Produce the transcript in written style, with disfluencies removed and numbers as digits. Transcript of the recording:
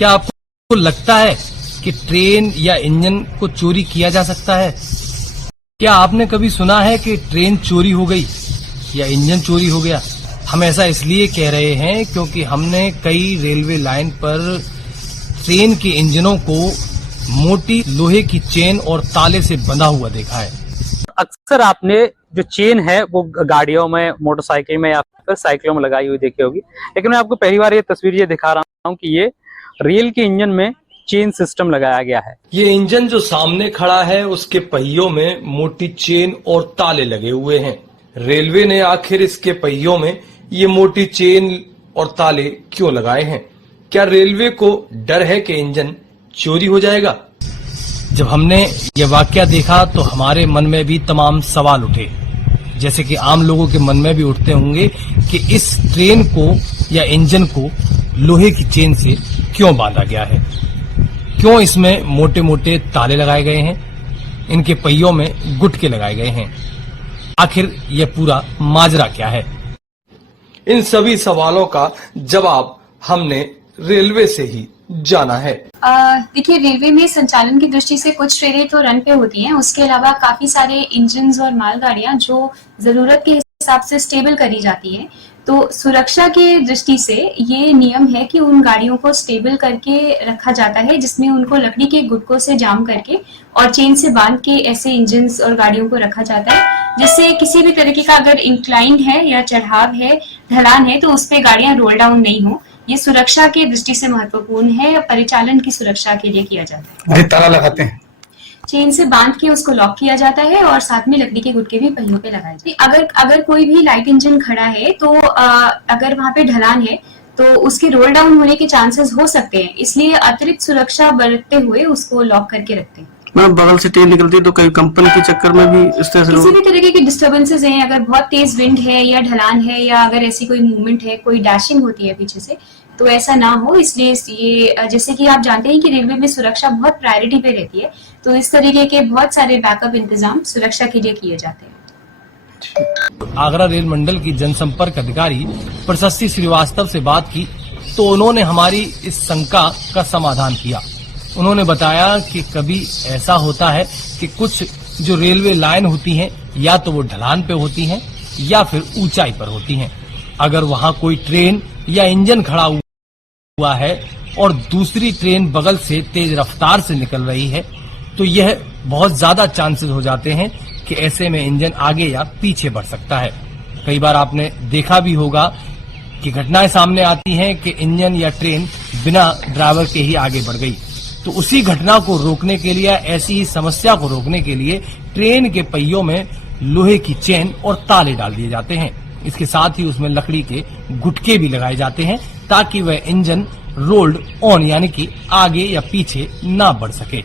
क्या आपको लगता है कि ट्रेन या इंजन को चोरी किया जा सकता है? क्या आपने कभी सुना है कि ट्रेन चोरी हो गई या इंजन चोरी हो गया? हम ऐसा इसलिए कह रहे हैं क्योंकि हमने कई रेलवे लाइन पर ट्रेन के इंजनों को मोटी लोहे की चेन और ताले से बंधा हुआ देखा है। अक्सर आपने जो चेन है वो गाड़ियों में, मोटरसाइकिल में या फिर साइकिलों में लगाई हुई देखी होगी, लेकिन मैं आपको पहली बार ये तस्वीर ये दिखा रहा हूँ कि ये रेल के इंजन में चेन सिस्टम लगाया गया है। ये इंजन जो सामने खड़ा है उसके पहियों में मोटी चेन और ताले लगे हुए हैं। रेलवे ने आखिर इसके पहियों में ये मोटी चेन और ताले क्यों लगाए हैं? क्या रेलवे को डर है कि इंजन चोरी हो जाएगा? जब हमने ये वाकया देखा तो हमारे मन में भी तमाम सवाल उठे, जैसे कि आम लोगों के मन में भी उठते होंगे कि इस ट्रेन को या इंजन को लोहे की चेन से क्यों बांधा गया है, क्यों इसमें मोटे मोटे ताले लगाए गए हैं, इनके पहियों में गुटके लगाए गए हैं, आखिर यह पूरा माजरा क्या है? इन सभी सवालों का जवाब हमने रेलवे से ही जाना है। देखिए, रेलवे में संचालन की दृष्टि से कुछ ट्रेनें तो रन पे होती हैं, उसके अलावा काफी सारे इंजन और मालगाड़ियां जो जरूरत के हिसाब से स्टेबल करी जाती हैं। तो सुरक्षा की दृष्टि से ये नियम है कि उन गाड़ियों को स्टेबल करके रखा जाता है, जिसमें उनको लकड़ी के गुटकों से जाम करके और चेन से बांध के ऐसे इंजन और गाड़ियों को रखा जाता है, जिससे किसी भी तरीके का अगर इंक्लाइंड है या चढ़ाव है, ढलान है, तो उस पर गाड़ियां रोल डाउन नहीं हो। ये सुरक्षा की दृष्टि से महत्वपूर्ण है, परिचालन की सुरक्षा के लिए किया जाता है। ताला लगाते हैं, चेन से बांध के उसको लॉक किया जाता है और साथ में लकड़ी के गुटके भी पहियों पे लगाए जाते हैं। अगर कोई भी लाइट इंजन खड़ा है तो अगर वहां पे ढलान है तो उसके रोल डाउन होने के चांसेस हो सकते हैं, इसलिए अतिरिक्त सुरक्षा बरतते हुए उसको लॉक करके रखते हैं। मैम, बगल से ट्रेन निकलती है तो कई कंपनी के चक्कर में भी इस तरह से किसी भी तरीके की डिस्टर्बेंसेस हैं, अगर बहुत तेज विंड है या ढलान है या अगर ऐसी कोई मूवमेंट है, कोई डैशिंग होती है पीछे से, तो ऐसा ना हो, इसलिए ये जैसे कि आप जानते हैं कि रेलवे में सुरक्षा बहुत प्रायोरिटी पे रहती है, तो इस तरीके के बहुत सारे बैकअप इंतजाम सुरक्षा के लिए किए जाते हैं। आगरा रेल मंडल की जनसंपर्क अधिकारी प्रशस्ति श्रीवास्तव से बात की तो उन्होंने हमारी इस शंका का समाधान किया। उन्होंने बताया कि कभी ऐसा होता है कि कुछ जो रेलवे लाइन होती हैं या तो वो ढलान पे होती हैं या फिर ऊंचाई पर होती हैं। अगर वहां कोई ट्रेन या इंजन खड़ा हुआ है और दूसरी ट्रेन बगल से तेज रफ्तार से निकल रही है तो यह बहुत ज्यादा चांसेस हो जाते हैं कि ऐसे में इंजन आगे या पीछे बढ़ सकता है। कई बार आपने देखा भी होगा कि घटनाएं सामने आती हैं कि इंजन या ट्रेन बिना ड्राइवर के ही आगे बढ़ गई। तो उसी घटना को रोकने के लिए, ऐसी ही समस्या को रोकने के लिए ट्रेन के पहियों में लोहे की चेन और ताले डाल दिए जाते हैं। इसके साथ ही उसमें लकड़ी के गुटके भी लगाए जाते हैं ताकि वह इंजन रोल्ड ऑन यानी कि आगे या पीछे ना बढ़ सके।